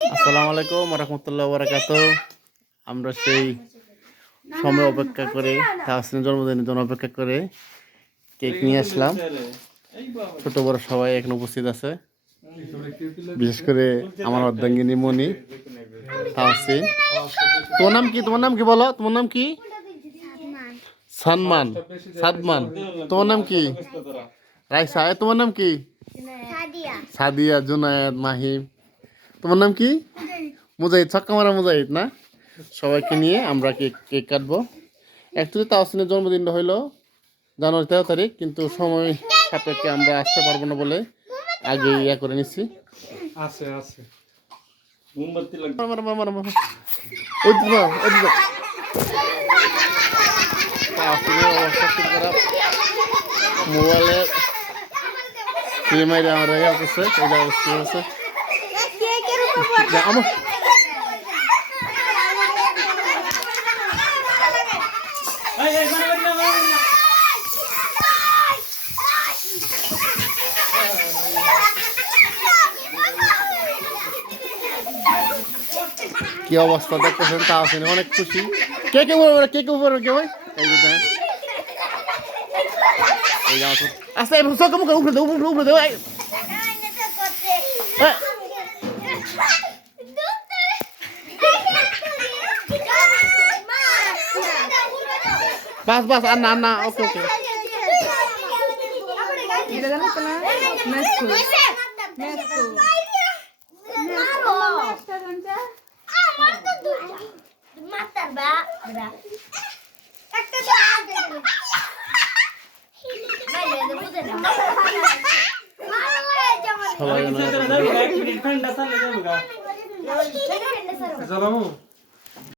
আসসালামু আলাইকুম রহমতুল্লাহ বারাকাত। আমরা সেই সময় অপেক্ষা করে তাহসিনের জন্মদিনের জন্য অপেক্ষা করে কেক নিয়ে আসলাম। ছোট বড় সবাই এখানে উপস্থিত আছে, বিশেষ করে আমার অর্ধাঙ্গিনী মনি তাহসিন। তোমার নাম কি? তোমার নাম কি বলো? তোমার নাম কি? সানমান, সাদমান। তোমার নাম কি? রাইসা। তোমার নাম কি? সাদিয়া, জুনায়েদ, মাহিম। তোমার নাম কি? মুজাহিদ, ছক্কা মারা মুজাহিদ না? সবাইকে নিয়ে আমরা কেক কাটবো। অ্যাকচুয়ালি তাহসিনের জন্মদিনটা হইলো জানুয়ারি 13 তারিখ, কিন্তু সময় সাপেক্ষে আমরা আসতে পারবো না বলে আগে ইয়া করে নিচ্ছি। মোবাইলের আমরা ইয়া করছে, আমার কি অবস্থা দেখতেছেন, তাহসিন অনেক খুশি। কে কে বলবো, কে কে বলবো, কে ভাই এই যে দেখেন, এই যে আমার আস্তে চোখে মুখে উপরে দেবো, উপরে দেবো। বাস বাস, আর না, আর না, ওকে ওকে। সবাই